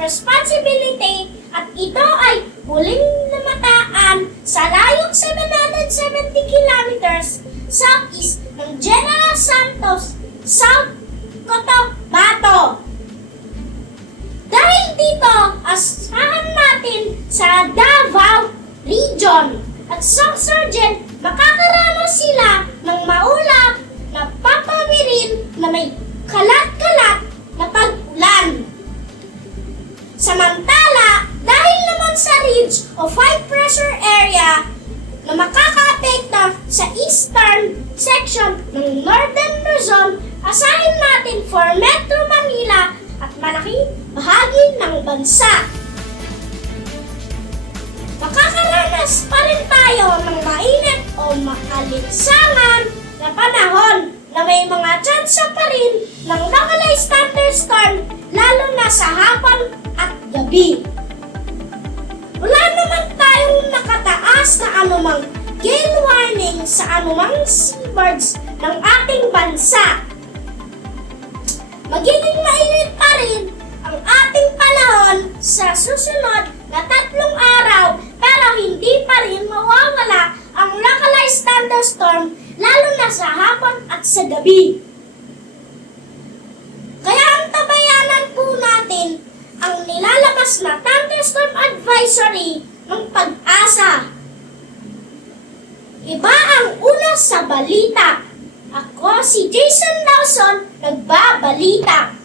responsibility at ito ay huling namataan sa layong 770 kilometers southeast ng General Santos, South Cotabato. Dahil dito, asahan natin sa Davao Region at sa Sergeant, makakaranas sila ng maulap na papawirin na may kalat-kalat na pag-ulan. Samantala, dahil naman sa ridge o high pressure area na makakaapekto sa eastern section ng Northern Luzon, asahin natin for Metro Manila at malaking bahagi ng bansa. Makakaranas pa rin tayo ng mainit o maalinsangan na panahon na may mga tsansa pa rin ng localized thunderstorm lalo na sa hapon at gabi. Wala naman tayong nakataas na anumang gale warning sa anumang seabirds ng ating bansa. Magiging mainit pa rin ang ating panahon sa susunod na 3 araw pero hindi pa rin mawawala ang localized thunderstorm lalo na sa hapon at sa gabi. Kaya ang tabayanan po natin ang nilalabas na thunderstorm advisory ng Pag-asa. Iba ang una sa balita. Ako si Jason Lawson, nagbabalita.